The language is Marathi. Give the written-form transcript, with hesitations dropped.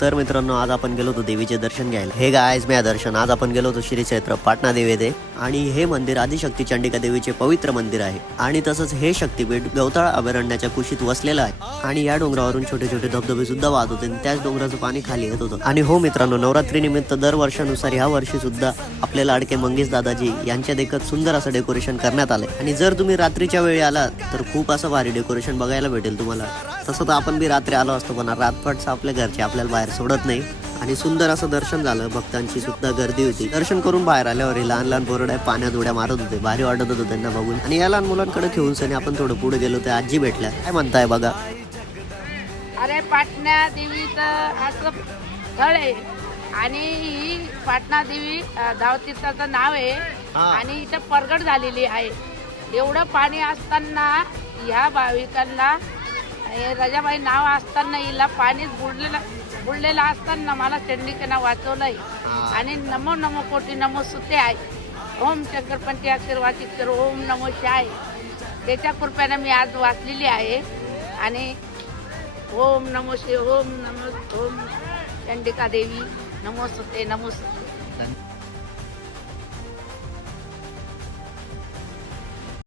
तर मित्रांनो, आज आपण गेलो होतो देवीचे दर्शन घ्यायला. हे गायज मी दर्शन. आज आपण गेलो होतो श्री क्षेत्र पाटणा देवी येथे आणि हे मंदिर आदिशक्ती चंडिका देवीचे पवित्र मंदिर आहे आणि तसंच हे शक्तीपीठ गवताळ अभयारण्याच्या कुशीत वसलेलं आहे आणि या डोंगरावरून छोटे छोटे धबधबे सुद्धा वाहत होते आणि त्याच डोंगराचं पाणी खाली येत होतं. आणि हो मित्रांनो, नवरात्री निमित्त दर वर्षानुसार ह्या वर्षी सुद्धा आपले लाडके मंगेश दादाजी यांच्या देखत सुंदर असं डेकोरेशन करण्यात आलंय. आणि जर तुम्ही रात्रीच्या वेळी आलात तर खूप असं भारी डेकोरेशन बघायला भेटेल तुम्हाला. तसं तर आपण बी रात्री आलो असतो, पण रातभर आपल्या घरचे आपल्याला बाहेर सोडत नाही. आणि सुंदर असं दर्शन झालं. भक्तांची सुद्धा गर्दी होती. दर्शन करून बाहेर आल्यावर लहान लहान पोरडे पाण्यात उड्या मारत होते. भारी वाटत होतं त्यांना बघून. आणि या लहान मुलांकडे घेऊन सनी आपण थोडं पुढे गेलो तर आजी भेटल्या. काय म्हणताय बघा. अरे पाटणा देवीचं असं स्थळ आहे आणि ही पाटणा देवी धावतीर्थाचं नाव आहे आणि इथं प्रगट झालेली आहे. एवढं पाणी असताना ह्या भाविकांना राजाबाई नाव असताना हिला पाणीच बुडलेलं असताना मला चंडिकेनं वाचवलंय. आणि नमो नमो कोटी नमो सुते आहे. ओम शंकरपंती अक्षरवाचिकर ओम नमो शिवाय. त्याच्या कृपेनं मी आज वाचलेली आहे. आणि ओम नमो शिव ओम नमो ओम चंडिका देवी नमो सुते नमो सुते.